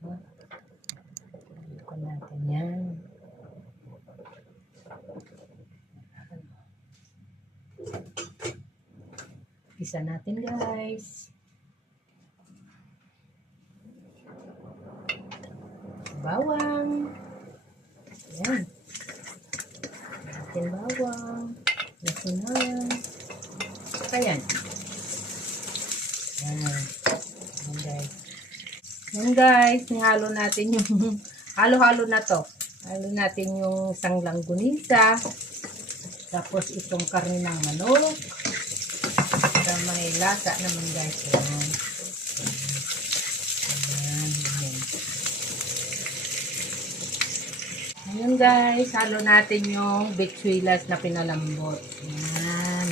Ito natin yan. Isa natin guys. Bawang. Ayan. Natin bawang. Nasunan. Ayan. Ayan. Ayan guys. Ayan guys. Nihalo natin yung halo-halo na to. Halo natin yung isang langgunisa. Tapos itong karne ng manok. Para may lasa naman guys. Ayan. Ayan. Ayan. Ayan guys, halo natin yung bitsuelas na pinalambot. Ayan.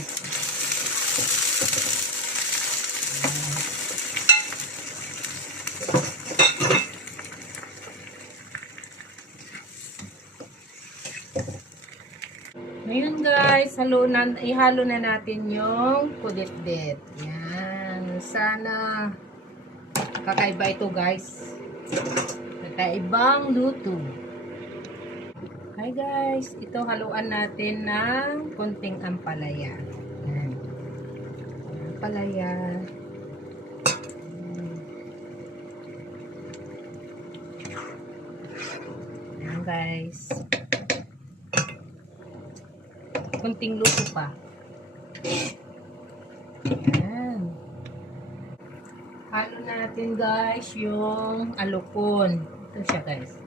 Ngayon guys, ihalo na natin yung kulit-dit. Ayan. Sana kakaiba ito guys. Kakaibang luto. Hi guys, ito haluan natin ng konting ampalaya. Ayan. Ampalaya. Ayan guys. Konting luto pa. Ayan. Halo natin guys yung alukon. Ito siya guys.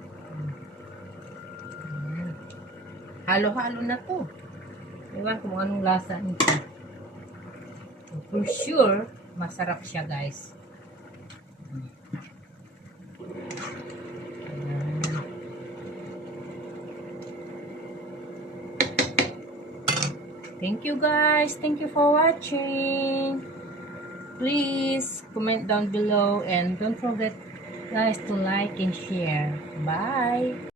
Halo-halo na to. Ewan kung anong lasa nito. For sure, masarap siya guys. Thank you guys. Thank you for watching. Please comment down below and don't forget guys to like and share. Bye.